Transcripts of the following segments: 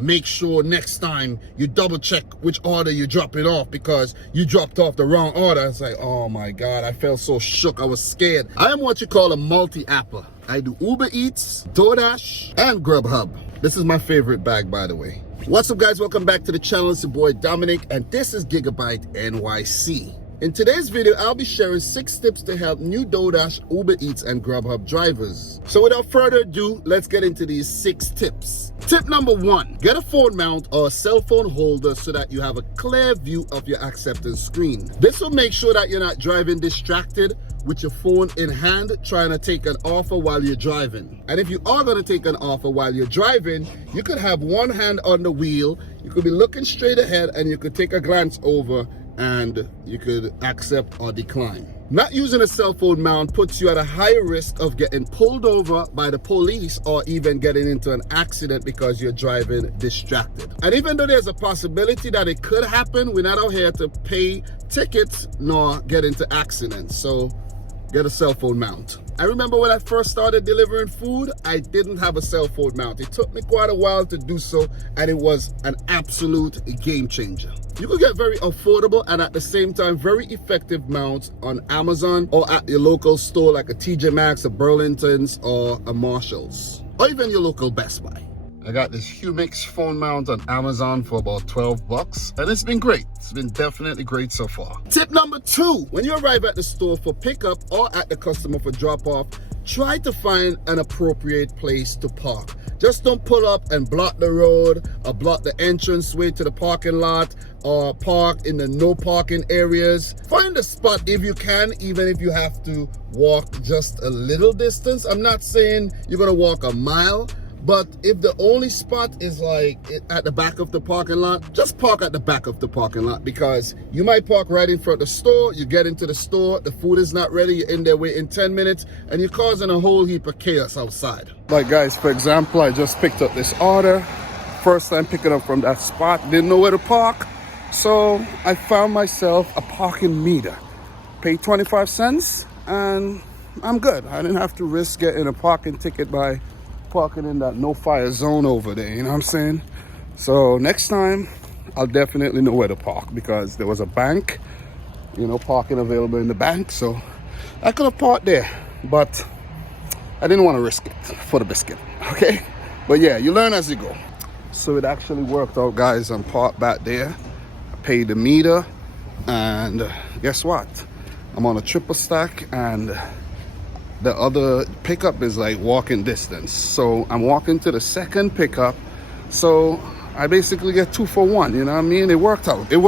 make sure next time you double check which order you drop it off, because you dropped off the wrong order. It's like, oh my God, I felt so shook. I was scared. I am what you call a multi-apper. I do Uber Eats, Doordash, and Grubhub. This is my favorite bag, by the way. What's up, guys? Welcome back to the channel. It's your boy Dominic, and this is Gigabyte NYC. In today's video, I'll be sharing 6 tips to help new Doordash, Uber Eats, and Grubhub drivers. So without further ado, let's get into these 6 tips. Tip number 1, get a phone mount or a cell phone holder so that you have a clear view of your acceptance screen. This will make sure that you're not driving distracted with your phone in hand trying to take an offer while you're driving. And if you are going to take an offer while you're driving, you could have one hand on the wheel, you could be looking straight ahead, and you could take a glance over and you could accept or decline. Not using a cell phone mount puts you at a higher risk of getting pulled over by the police or even getting into an accident because you're driving distracted. And even though there's a possibility that it could happen, we're not out here to pay tickets nor get into accidents. So get a cell phone mount. I remember when I first started delivering food, I didn't have a cell phone mount. It took me quite a while to do so, and it was an absolute game changer. You could get very affordable and at the same time very effective mounts on Amazon or at your local store like a TJ Maxx, a Burlington's, or a Marshall's, or even your local Best Buy. I got this Humix phone mount on Amazon for about 12 bucks, and it's been great. It's been definitely great so far. Tip number 2, when you arrive at the store for pickup or at the customer for drop off, try to find an appropriate place to park. Just don't pull up and block the road or block the entrance way to the parking lot or park in the no parking areas. Find a spot if you can, even if you have to walk just a little distance. I'm not saying you're gonna walk a mile, but if the only spot is like at the back of the parking lot, just park at the back of the parking lot, because you might park right in front of the store. You get into the store, the food is not ready, you're in there waiting 10 minutes, and you're causing a whole heap of chaos outside. Like guys, for example, I just picked up this order. First time picking up from that spot, didn't know where to park. So I found myself a parking meter. Paid 25 cents and I'm good. I didn't have to risk getting a parking ticket by parking in that no fire zone over there, you know what I'm saying? So next time I'll definitely know where to park, because there was a bank, you know, parking available in the bank, so I could have parked there, but I didn't want to risk it for the biscuit, okay? But yeah, you learn as you go. So it actually worked out, guys. I'm parked back there, I paid the meter, and guess what? I'm on a triple stack, and the other pickup is like walking distance. So I'm walking to the second pickup. So I basically get 2 for 1, you know what I mean? It worked out, you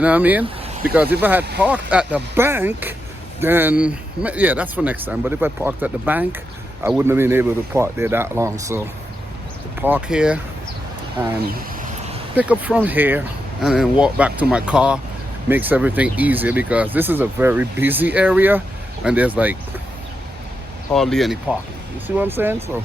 know what I mean? Because if I had parked at the bank, then yeah, that's for next time. But if I parked at the bank, I wouldn't have been able to park there that long. So to park here and pick up from here and then walk back to my car makes everything easier, because this is a very busy area and there's like hardly any parking. You see what I'm saying? So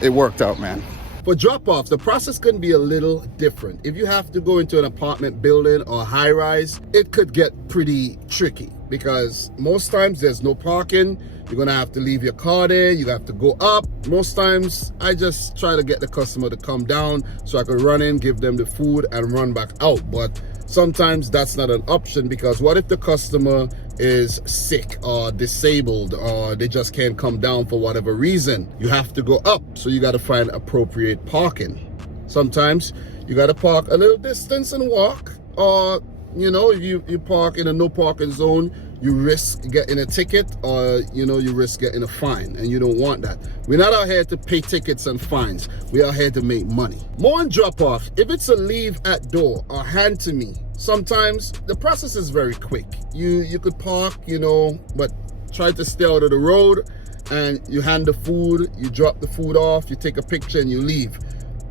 it worked out, man. For drop-off, the process can be a little different. If you have to go into an apartment building or high-rise, it could get pretty tricky, because most times there's no parking. You're gonna have to leave your car there, you have to go up. Most times I just try to get the customer to come down so I could run in, give them the food, and run back out. But sometimes that's not an option, because what if the customer is sick or disabled, or they just can't come down for whatever reason? You have to go up, so you got to find appropriate parking. Sometimes you got to park a little distance and walk, or you know, if you park in a no parking zone, you risk getting a ticket, or you know, you risk getting a fine, and you don't want that. We're not out here to pay tickets and fines. We are here to make money. More on drop off. If it's a leave at door or hand to me, sometimes the process is very quick. You could park, you know, but try to stay out of the road, and you hand the food, you drop the food off, you take a picture, and you leave.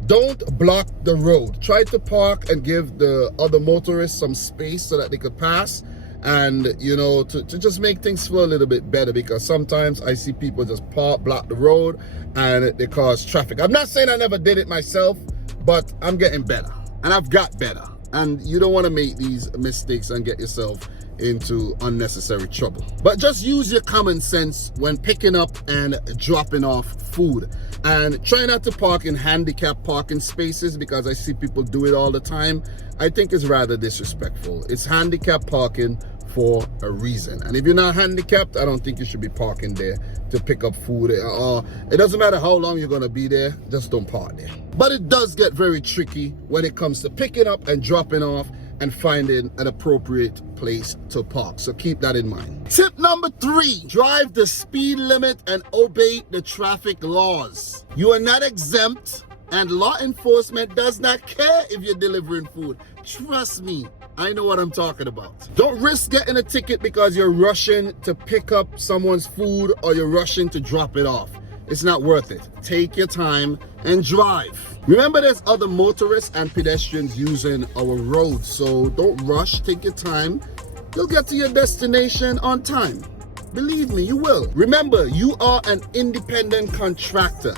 Don't block the road. Try to park and give the other motorists some space so that they could pass, and you know, to just make things flow a little bit better, because sometimes I see people just park, block the road, and they cause traffic. I'm not saying I never did it myself, but I'm getting better, and I've got better. And you don't want to make these mistakes and get yourself into unnecessary trouble. But just use your common sense when picking up and dropping off food. And try not to park in handicapped parking spaces, because I see people do it all the time. I think it's rather disrespectful. It's handicapped parking for a reason. And if you're not handicapped, I don't think you should be parking there to pick up food. It doesn't matter how long you're gonna be there, just don't park there. But it does get very tricky when it comes to picking up and dropping off and finding an appropriate place to park. So keep that in mind. Tip number 3, drive the speed limit and obey the traffic laws. You are not exempt, and law enforcement does not care if you're delivering food. Trust me, I know what I'm talking about. Don't risk getting a ticket because you're rushing to pick up someone's food or you're rushing to drop it off. It's not worth it. Take your time and drive. Remember, there's other motorists and pedestrians using our roads, so don't rush, take your time. You'll get to your destination on time. Believe me, you will. Remember, you are an independent contractor.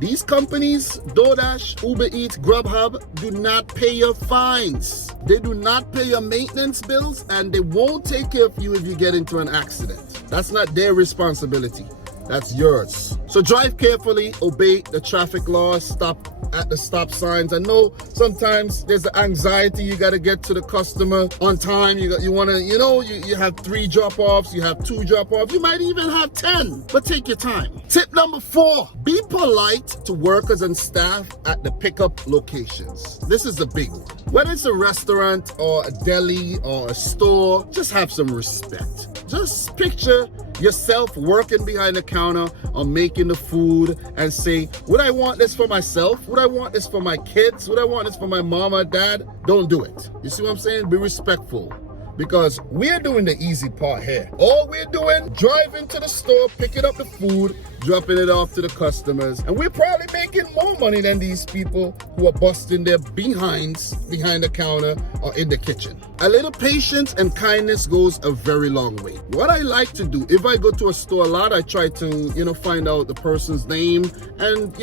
These companies, Doordash, Ubereats, Grubhub, do not pay your fines. They do not pay your maintenance bills, and they won't take care of you if you get into an accident. That's not their responsibility. That's yours. So drive carefully, obey the traffic laws, stop at the stop signs. I know sometimes there's the anxiety, you got to get to the customer on time. You want to, you have 3 drop-offs, you have 2 drop-offs, you might even have 10, but take your time. Tip number 4, be polite to workers and staff at the pickup locations. This is a big one. Whether it's a restaurant or a deli or a store, just have some respect. Just picture yourself working behind the counter or making the food and say, would I want this for myself? Would I want this for my kids? Would I want this for my mom or dad? Don't do it. You see what I'm saying? Be respectful, because we're doing the easy part here. All we're doing, driving to the store, picking up the food, dropping it off to the customers, and we're probably making more money than these people who are busting their behinds behind the counter or in the kitchen. A little patience and kindness goes a very long way. What I like to do, if I go to a store a lot, I try to, find out the person's name and,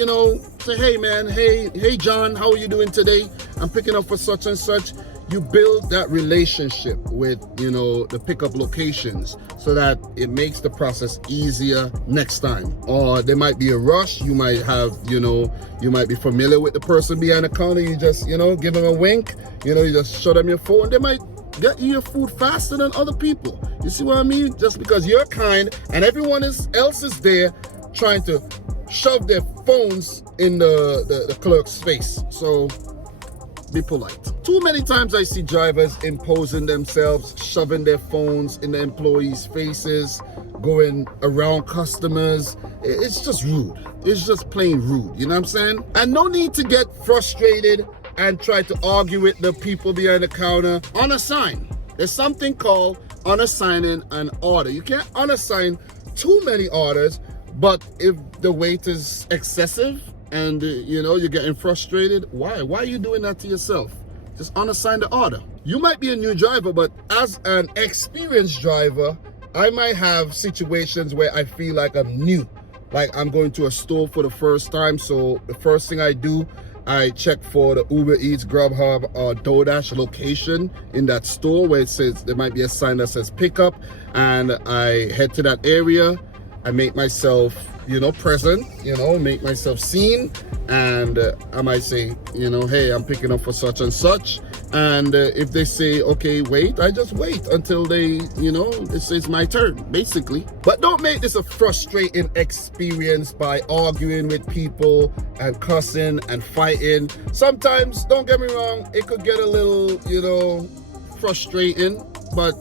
say, hey man, hey John, how are you doing today? I'm picking up for such and such. You build that relationship with, the pickup locations so that it makes the process easier next time. Or there might be a rush. You might have, you might be familiar with the person behind the counter. You just, give them a wink. You just show them your phone. They might get you your food faster than other people. You see what I mean? Just because you're kind and everyone else is there trying to shove their phones in the clerk's face. So be polite. Too many times I see drivers imposing themselves, shoving their phones in the employees' faces, going around customers. It's just rude. It's just plain rude. You know what I'm saying? And no need to get frustrated and try to argue with the people behind the counter. Unassign. There's something called unassigning an order. You can't unassign too many orders, but if the wait is excessive and you're getting frustrated, why are you doing that to yourself? Just unassign the order. You might be a new driver, but as an experienced driver, I might have situations where I feel like I'm new, like I'm going to a store for the first time. So the first thing I do, I check for the Ubereats Grubhub or Doordash location in that store where it says there might be a sign that says pickup, and I head to that area. I make myself, present, make myself seen, and I might say, hey, I'm picking up for such and such. And if they say, okay, wait, I just wait until they, it says my turn, basically. But don't make this a frustrating experience by arguing with people and cussing and fighting. Sometimes, don't get me wrong, it could get a little, frustrating, but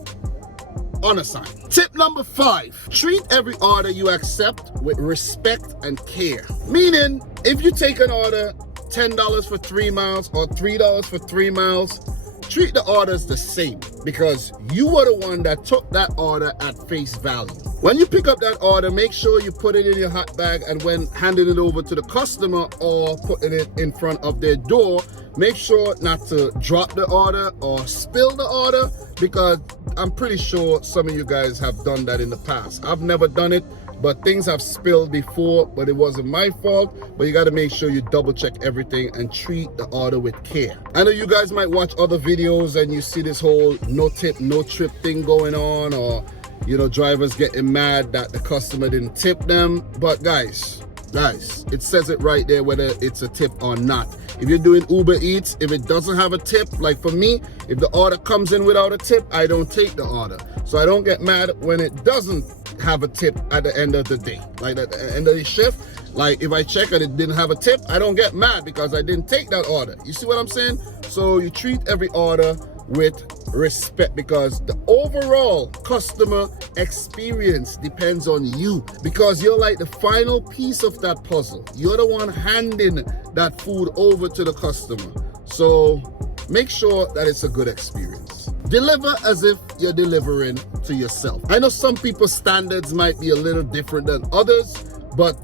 unassigned. Tip number 5, treat every order you accept with respect and care. Meaning, if you take an order, $10 for 3 miles or $3 for 3 miles, treat the orders the same, because you were the one that took that order at face value. When you pick up that order, make sure you put it in your hot bag, and when handing it over to the customer or putting it in front of their door, make sure not to drop the order or spill the order, because I'm pretty sure some of you guys have done that in the past. I've never done it. but things have spilled before, but it wasn't my fault. But you got to make sure you double check everything and treat the order with care. I know you guys might watch other videos and you see this whole no tip, no trip thing going on, or drivers getting mad that the customer didn't tip them. But guys, it says it right there whether it's a tip or not. If you're doing Uber Eats, if it doesn't have a tip, like for me, if the order comes in without a tip, I don't take the order. So I don't get mad when it doesn't have a tip at the end of the day. Like at the end of the shift, like if I check and it didn't have a tip, I don't get mad because I didn't take that order. You see what I'm saying? So you treat every order with respect, because the overall customer experience depends on you, because you're like the final piece of that puzzle. You're the one handing that food over to the customer. So make sure that it's a good experience. Deliver as if you're delivering to yourself. I know some people's standards might be a little different than others, but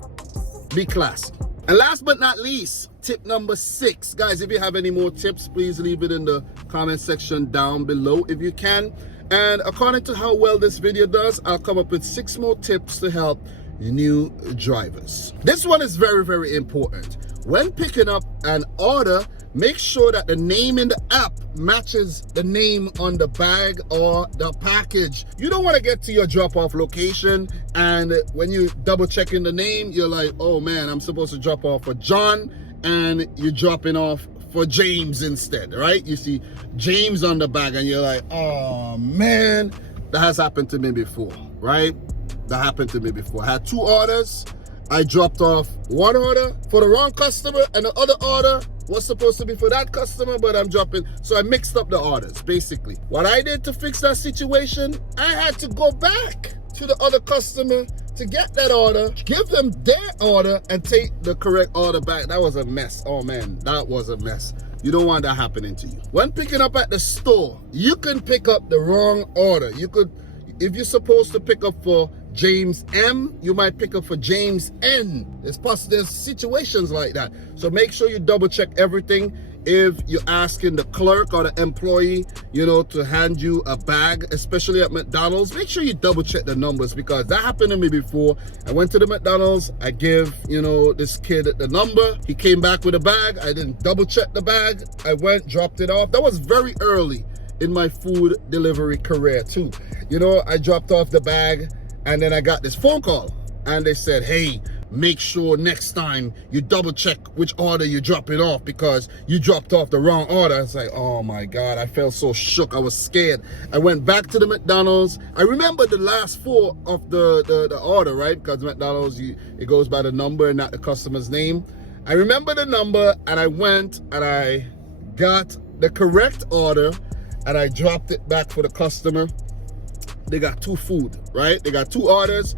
be classy. And last but not least, tip number 6. Guys, if you have any more tips, please leave it in the comment section down below if you can. And according to how well this video does, I'll come up with 6 more tips to help new drivers. This one is very, very important. When picking up an order, make sure that the name in the app matches the name on the bag or the package. You don't want to get to your drop-off location and when you double checking the name, you're like, oh man, I'm supposed to drop off for John, and you're dropping off for James instead, right? You see James on the bag and you're like, oh man, that has happened to me before, right? That happened to me before. I had 2 orders. I dropped off one order for the wrong customer and the other order was supposed to be for that customer, but I'm dropping. So I mixed up the orders, basically. What I did to fix that situation, I had to go back to the other customer to get that order, give them their order, and take the correct order back. That was a mess. Oh man, that was a mess. You don't want that happening to you. When picking up at the store, you can pick up the wrong order. You could, if you're supposed to pick up for James M, you might pick up for James N. There's situations like that. So make sure you double check everything. If you're asking the clerk or the employee, to hand you a bag, especially at McDonald's, make sure you double check the numbers, because that happened to me before. I went to the McDonald's, I give, this kid the number. He came back with a bag. I didn't double check the bag. I went, dropped it off. That was very early in my food delivery career too. I dropped off the bag, and then I got this phone call and they said, hey, make sure next time you double check which order you're dropping off because you dropped off the wrong order. It's like, oh my God, I felt so shook. I was scared. I went back to the McDonald's. I remember the last 4 of the order, right? Because McDonald's, it goes by the number and not the customer's name. I remember the number, and I went and I got the correct order and I dropped it back for the customer. They got 2 food, right? They got 2 orders.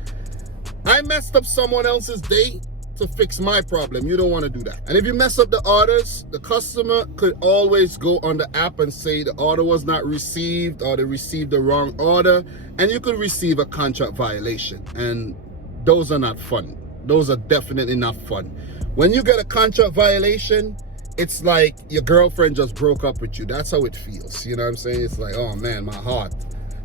I messed up someone else's day to fix my problem. You don't want to do that. And if you mess up the orders, the customer could always go on the app and say the order was not received, or they received the wrong order, and you could receive a contract violation. And those are not fun. Those are definitely not fun. When you get a contract violation, it's like your girlfriend just broke up with you. That's how it feels. You know what I'm saying? It's like, oh man, my heart.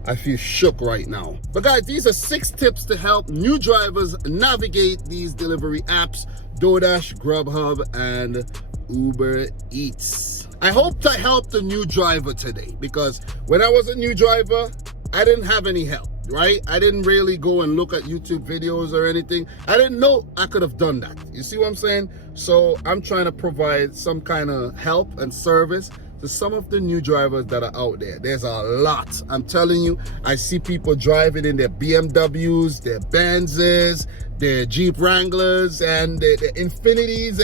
I feel shook right now. But guys, these are 6 tips to help new drivers navigate these delivery apps, Doordash, Grubhub, and Uber Eats. I hope to help the new driver today, because when I was a new driver, I didn't have any help, right? I didn't really go and look at YouTube videos or anything. I didn't know I could have done that. You see what I'm saying? So I'm trying to provide some kind of help and service to some of the new drivers that are out there. There's a lot. I'm telling you, I see people driving in their BMWs, their Benzes, their Jeep Wranglers, and their Infinities.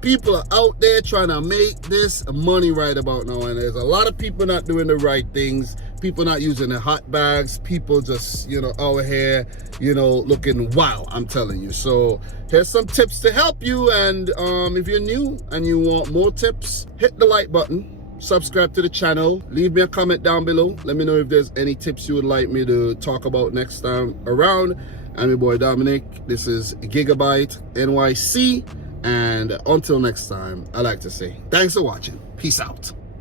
People are out there trying to make this money right about now, and there's a lot of people not doing the right things. People not using the hot bags. People just, out here, looking wild, I'm telling you. So here's some tips to help you. And if you're new and you want more tips, hit the like button, subscribe to the channel, leave me a comment down below. Let me know if there's any tips you would like me to talk about next time around. I'm your boy Dominic. This is Gigabyte NYC. And until next time, I like to say thanks for watching. Peace out.